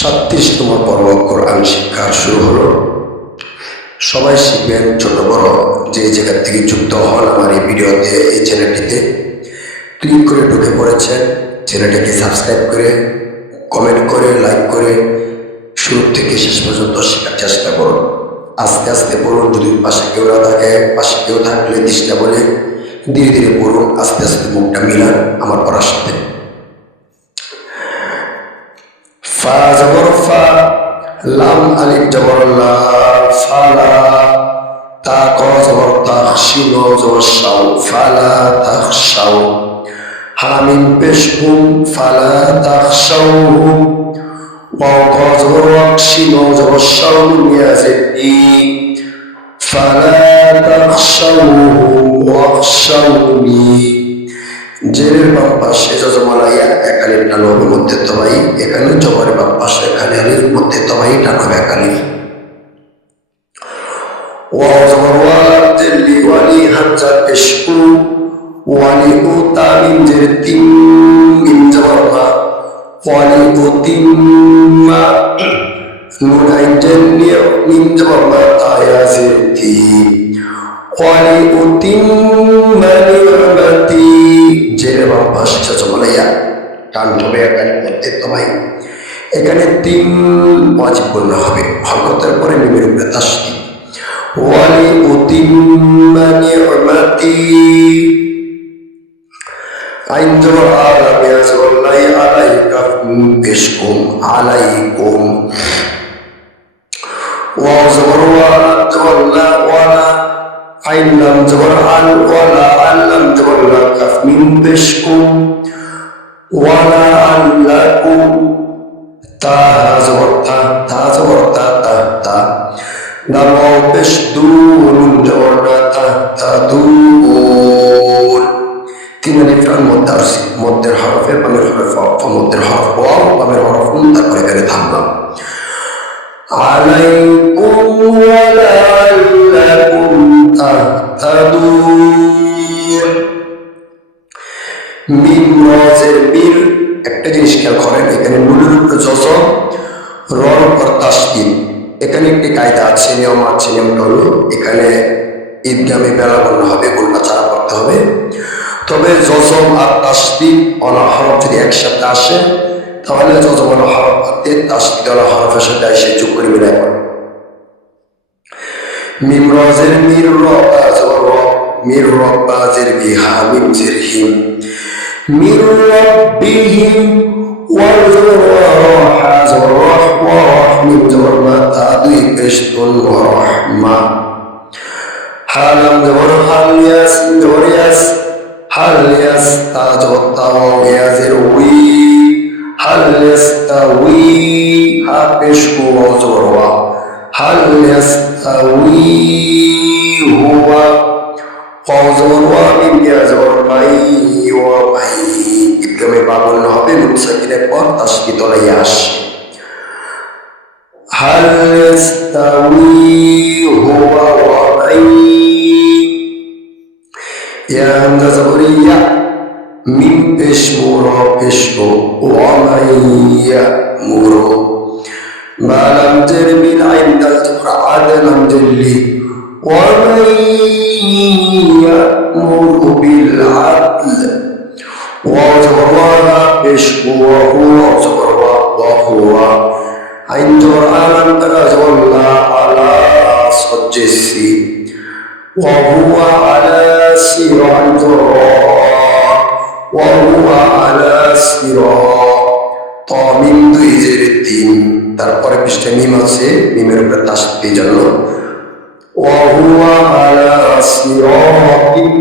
37তম পর্ব কোরআন শিক্ষার শুরু হলো। সবাই শিখবেন, ছোট বড় যে জায়গা থেকে যুক্ত হন আমার এই ভিডিওতে, এই চ্যানেলটিতে ক্লিক করে ঢুকে পড়েছেন। চ্যানেলটিকে সাবস্ক্রাইব করে, কমেন্ট করে, লাইক করে শুরু থেকে শেষ পর্যন্ত শেখার চেষ্টা করুন। আস্তে আস্তে পড়ুন, যদি পাশে কেউ না থাকে, পাশে কেউ থাকলে দিশটা বলে ধীরে ধীরে পড়ুন। আস্তে আস্তে মুখটা মিলান আমার পড়ার সাথে। ফা জবর ফা, লাম আলিফ জবর লা, ফালা। তা ক জবর তা, শিন জবর শাও, ফালা তাখশাও। হা মিম পেশ হুম, ফালা তাখশাউহুম। ওয়াও ক জবর ওয়াক, শিন জবর শাও, নুন ইয়া জেদ ই, ফালা তাখশাউহুম ওয়াখশাউনি। জেরের বাম পাশে যজমালাইয়া এক আলিফ টানো হবে মধ্যে তবাই, এখানে জবরের বাম পাশে এখানে আলিফ মধ্যে তবাই টানো হবে এক আলিফ। ওয়াও জবর ওয়া, জেলি ওয়ালি, হামজা পেশ উ, ওয়ালি উ, তা মিম জের তিম, মিম জবর মা, ওয়ালি উ তিম্মা। নুন আইন জের নিয়া, মিম জবর মা, তা ইয়া জের তি, ওয়ালি উ তিম্মা নি'মাতি। জেরের বাম পাশে যজমালাইয়া টান হবে এক আলিফ মধ্যে তবাই, এখানে তিন ওয়াজিব বলতে হবে। হরকতের পরে মিমের উপরে তাসদীদ। ওয়ালি উতিম্মা নি'মাতি। আইন জবর আলা, বিয়া জবর লাই, আলাইকা পেশ কুম, আলাইকুম। ওয়াও জবর ওয়া, লাম জবর লা, ওয়ালা। আইন লাম জবর আল, ওয়ালা আল্লাম জবর লা, কাফ মিম পেশ কুম, ওয়ালা আল্লাকুম। তা জবর তা, তা জবর তা, তা তা। দাল ওয়াও পেশ দু, নুন জবর না, তা তা দুন। তিন আলিফ টান মধ্যে আসছে, মধ্যের হরফে বামের হরফ অফ, মধ্যের হরফ ওয়াও, বামের হরফ নুন, তারপরে এখানে থামলাম। আলাইকুম ওয়া লাআল্লাকুম তাহতাদুন। মিম রজের মির, একটা জিনিস খেয়াল করেন, এখানে নুনের উপরে জজম, রর উপর তাসদীদ। এখানে একটি কায়দা আছে, নিয়ম আছে। নিয়মটা হলো এখানে ঈদগামে বেলা বলতে হবে, গুণা ছাড়া পড়তে হবে। তবে জজম আর তাসদীদ ওয়ালা হরফ যদি একসাথে আসে, তাহলে জজম ওয়ালা হরফ বাদে তাসদীদ ওয়ালা হরফের সাথে এসে যোগ করে মিলাই পড়ে। মিম রজের মির, র বা জবর র, মির র বা জের বি, হা মিম জের হিম, মির রাব্বিহিম। ওয়াও জবর ওয়া, র হা জবর রহ, ওয়া রহ মিম জবর মা, তা দুই পেশ তুন, ওয়া রহমা। হা লাম জবর হাল, ইয়া সিন জবর ইয়াস, হাল ইয়াস। তা জবর তা, ওয়াও ইয়া জের উই, হাল ইয়াস্তাউই। হা পেশ হু, ওয়াও জবর ওয়া, হাল ইয়াস্তাউই হুয়া। ওয়াও জবর ওয়া, মিম ইয়া জবর মাই, ওয়া মাই। ঈদগামে বা বললে হবে, নুন সাকিনের পর তাসদীদ ওয়ালা ইয়া আসে। হাল ইয়াস্তাউই হুয়া ওয়া মাই। ইয়া হামজা জবর ইয়া, মিম পেশ মু, র পেশ মু, ওয়া মাই ইয়ামুরু। বা লাম জের মিন, আইন দাল জবর আদ, লাম জের লি, ওয়া মাই ইয়ামুরু বিল আদল। ওয়াও জবর ওয়া, লা পেশ হু, ওয়া হুয়া জবর ওয়া, ওয়া হুয়া। আইন জবর আলাম, তা জবর লা, আলা সজ্জেসি, ওয়া হুয়া আলা সিরাত, ওয়া হুয়া আলা সিরাত। ত মিম দুই জের তিন, তারপরে পৃষ্ঠে মিম আছে, মিমের উপরে তাসদীদ জন্য। ওয়া হুয়া আলা সিরাতিন